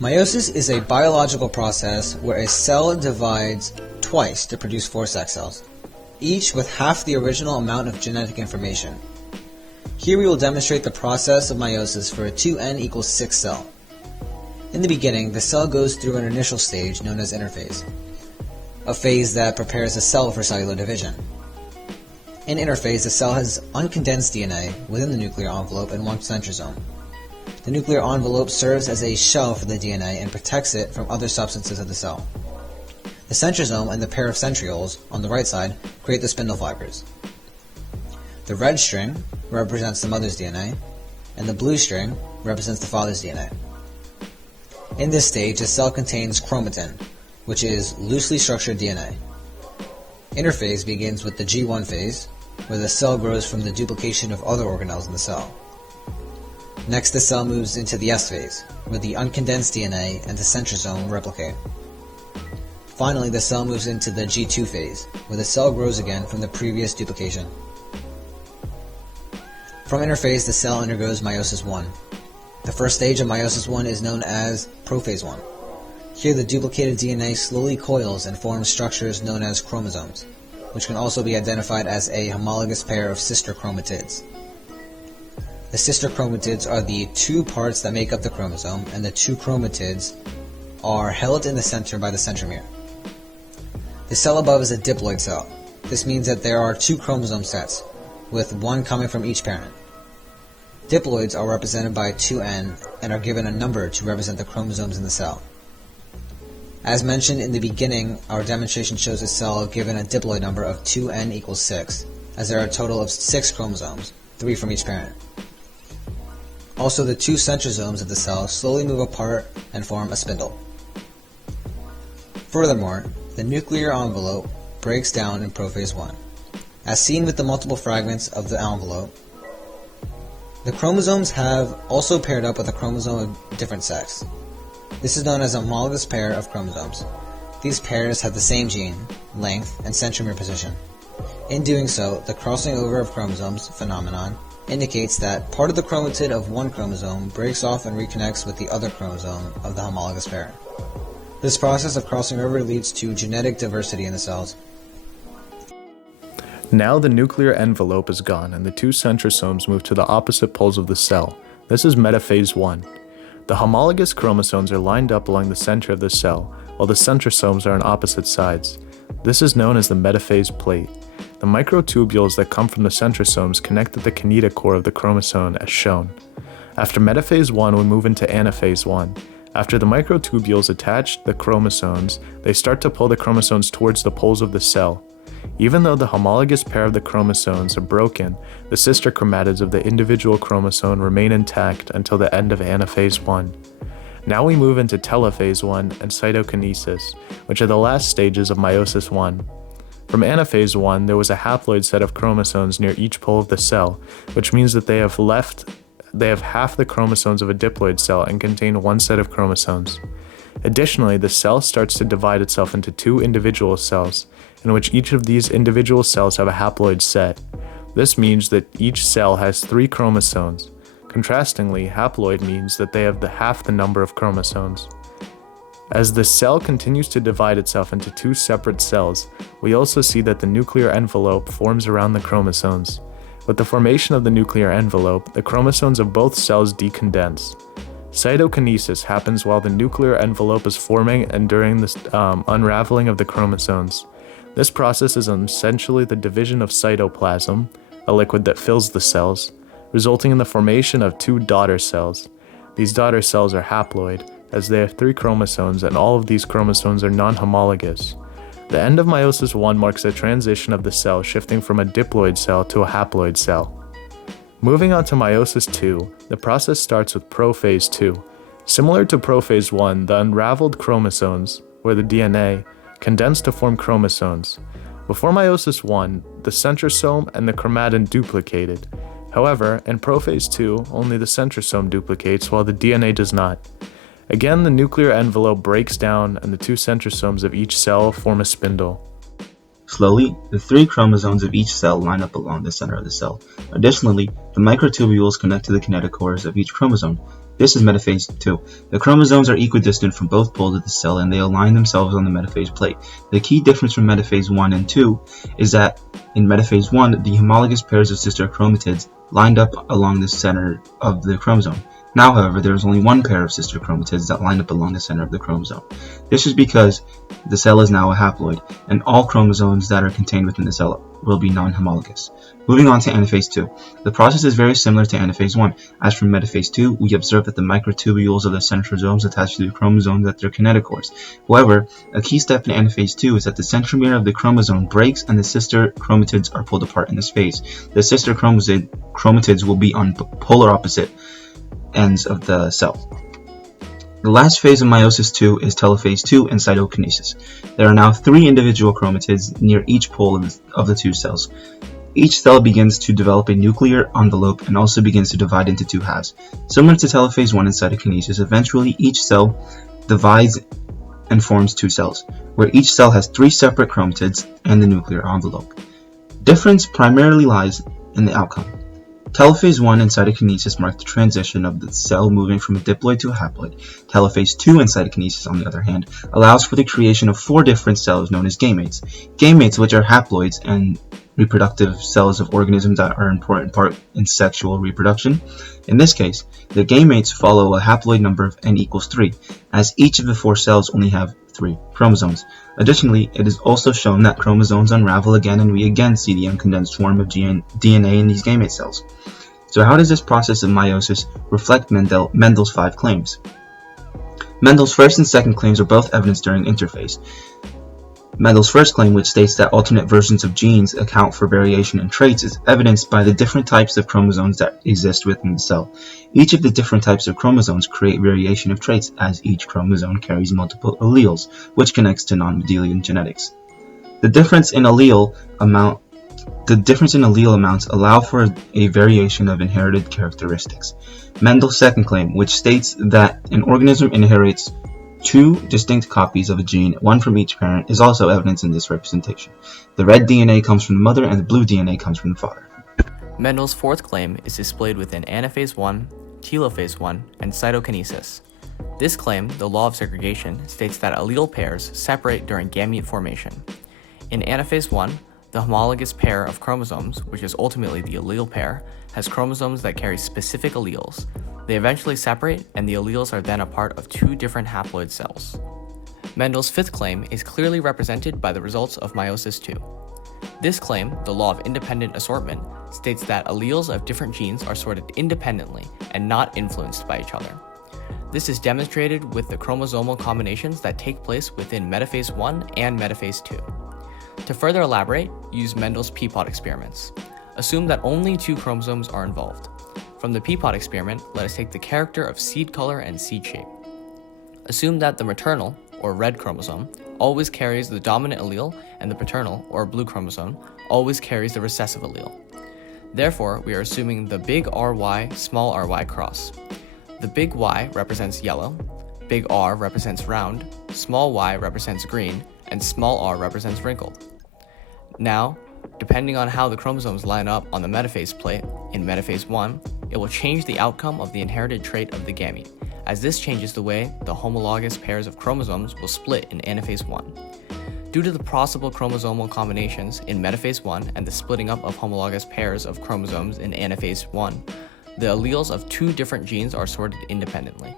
Meiosis is a biological process where a cell divides twice to produce 4 sex cells, each with half the original amount of genetic information. Here we will demonstrate the process of meiosis for a 2n equals 6 cell. In the beginning, the cell goes through an initial stage known as interphase, a phase that prepares the cell for cellular division. In interphase, the cell has uncondensed DNA within the nuclear envelope and one centrosome. The nuclear envelope serves as a shell for the DNA and protects it from other substances of the cell. The centrosome and the pair of centrioles on the right side create the spindle fibers. The red string represents the mother's DNA, and the blue string represents the father's DNA. In this stage, the cell contains chromatin, which is loosely structured DNA. Interphase begins with the G1 phase, where the cell grows from the duplication of other organelles in the cell. Next, the cell moves into the S phase, where the uncondensed DNA and the centrosome replicate. Finally, the cell moves into the G2 phase, where the cell grows again from the previous duplication. From interphase, the cell undergoes meiosis 1. The first stage of meiosis 1 is known as prophase 1. Here, the duplicated DNA slowly coils and forms structures known as chromosomes, which can also be identified as a homologous pair of sister chromatids. The sister chromatids are the 2 parts that make up the chromosome, and the 2 chromatids are held in the center by the centromere. The cell above is a diploid cell. This means that there are 2 chromosome sets, with one coming from each parent. Diploids are represented by 2n and are given a number to represent the chromosomes in the cell. As mentioned in the beginning, our demonstration shows a cell given a diploid number of 2n equals 6, as there are a total of 6 chromosomes, 3 from each parent. Also, the 2 centrosomes of the cell slowly move apart and form a spindle. Furthermore, the nuclear envelope breaks down in prophase 1. As seen with the multiple fragments of the envelope, the chromosomes have also paired up with a chromosome of different sex. This is known as a homologous pair of chromosomes. These pairs have the same gene, length, and centromere position. In doing so, the crossing over of chromosomes phenomenon indicates that part of the chromatid of one chromosome breaks off and reconnects with the other chromosome of the homologous pair. This process of crossing over leads to genetic diversity in the cells. Now the nuclear envelope is gone and the 2 centrosomes move to the opposite poles of the cell. This is metaphase 1. The homologous chromosomes are lined up along the center of the cell, while the centrosomes are on opposite sides. This is known as the metaphase plate. The microtubules that come from the centrosomes connect at the kinetochore of the chromosome as shown. After metaphase 1, we move into anaphase 1. After the microtubules attach the chromosomes, they start to pull the chromosomes towards the poles of the cell. Even though the homologous pair of the chromosomes are broken, the sister chromatids of the individual chromosome remain intact until the end of anaphase 1. Now we move into telophase 1 and cytokinesis, which are the last stages of meiosis 1. From anaphase 1, there was a haploid set of chromosomes near each pole of the cell, which means that they have half the chromosomes of a diploid cell and contain one set of chromosomes. Additionally, the cell starts to divide itself into 2 individual cells, in which each of these individual cells have a haploid set. This means that each cell has 3 chromosomes. Contrastingly, haploid means that they have half the number of chromosomes. As the cell continues to divide itself into 2 separate cells, we also see that the nuclear envelope forms around the chromosomes. With the formation of the nuclear envelope, the chromosomes of both cells decondense. Cytokinesis happens while the nuclear envelope is forming and during the unraveling of the chromosomes. This process is essentially the division of cytoplasm, a liquid that fills the cells, resulting in the formation of 2 daughter cells. These daughter cells are haploid, as they have 3 chromosomes and all of these chromosomes are non-homologous. The end of meiosis 1 marks the transition of the cell shifting from a diploid cell to a haploid cell. Moving on to meiosis 2, the process starts with prophase 2. Similar to prophase 1, the unraveled chromosomes, or the DNA, condense to form chromosomes. Before meiosis 1, the centrosome and the chromatin duplicated. However, in prophase 2, only the centrosome duplicates while the DNA does not. Again, the nuclear envelope breaks down and the 2 centrosomes of each cell form a spindle. Slowly, the 3 chromosomes of each cell line up along the center of the cell. Additionally, the microtubules connect to the kinetochores of each chromosome. This is metaphase 2. The chromosomes are equidistant from both poles of the cell and they align themselves on the metaphase plate. The key difference from metaphase 1 and 2 is that in metaphase 1, the homologous pairs of sister chromatids lined up along the center of the chromosome. Now, however, there is only one pair of sister chromatids that line up along the center of the chromosome. This is because the cell is now a haploid, and all chromosomes that are contained within the cell will be non-homologous. Moving on to anaphase 2. The process is very similar to anaphase 1. As from metaphase 2, we observe that the microtubules of the centrosomes attach to the chromosomes at their kinetochores. However, a key step in anaphase 2 is that the centromere of the chromosome breaks and the sister chromatids are pulled apart in this phase. The sister chromatids will be on polar opposite ends of the cell. The last phase of meiosis 2 is telophase 2 and cytokinesis. There are now 3 individual chromatids near each pole of the 2 cells. Each cell begins to develop a nuclear envelope and also begins to divide into 2 halves. Similar to telophase 1 and cytokinesis, eventually each cell divides and forms 2 cells, where each cell has 3 separate chromatids and the nuclear envelope. Difference primarily lies in the outcome. Telophase 1 and cytokinesis mark the transition of the cell moving from a diploid to a haploid. Telophase 2 and cytokinesis, on the other hand, allows for the creation of 4 different cells known as gametes. Gametes, which are haploids and reproductive cells of organisms that are an important part in sexual reproduction. In this case, the gametes follow a haploid number of n equals 3, as each of the 4 cells only have 3 chromosomes. Additionally, it is also shown that chromosomes unravel again and we again see the uncondensed form of DNA in these gamete cells. So how does this process of meiosis reflect Mendel's 5 claims? Mendel's first and second claims are both evidenced during interphase. Mendel's first claim, which states that alternate versions of genes account for variation in traits, is evidenced by the different types of chromosomes that exist within the cell. Each of the different types of chromosomes create variation of traits, as each chromosome carries multiple alleles, which connects to non-Mendelian genetics. The difference in allele amounts allow for a variation of inherited characteristics. Mendel's second claim, which states that an organism inherits 2 distinct copies of a gene, one from each parent, is also evidence in this representation. The red DNA comes from the mother and the blue DNA comes from the father. Mendel's fourth claim is displayed within anaphase 1, telophase 1, and cytokinesis. This claim, the law of segregation, states that allele pairs separate during gamete formation. In anaphase 1, the homologous pair of chromosomes, which is ultimately the allele pair, has chromosomes that carry specific alleles. They eventually separate, and the alleles are then a part of 2 different haploid cells. Mendel's fifth claim is clearly represented by the results of meiosis 2. This claim, the law of independent assortment, states that alleles of different genes are sorted independently and not influenced by each other. This is demonstrated with the chromosomal combinations that take place within metaphase 1 and metaphase 2. To further elaborate, use Mendel's peapod experiments. Assume that only 2 chromosomes are involved. From the peapod experiment, let us take the character of seed color and seed shape. Assume that the maternal, or red chromosome, always carries the dominant allele and the paternal, or blue chromosome, always carries the recessive allele. Therefore, we are assuming the big RY, small ry cross. The big Y represents yellow, big R represents round, small y represents green, and small r represents wrinkled. Now, depending on how the chromosomes line up on the metaphase plate, in metaphase 1, it will change the outcome of the inherited trait of the gamete, as this changes the way the homologous pairs of chromosomes will split in anaphase 1. Due to the possible chromosomal combinations in metaphase 1 and the splitting up of homologous pairs of chromosomes in anaphase 1, the alleles of 2 different genes are sorted independently.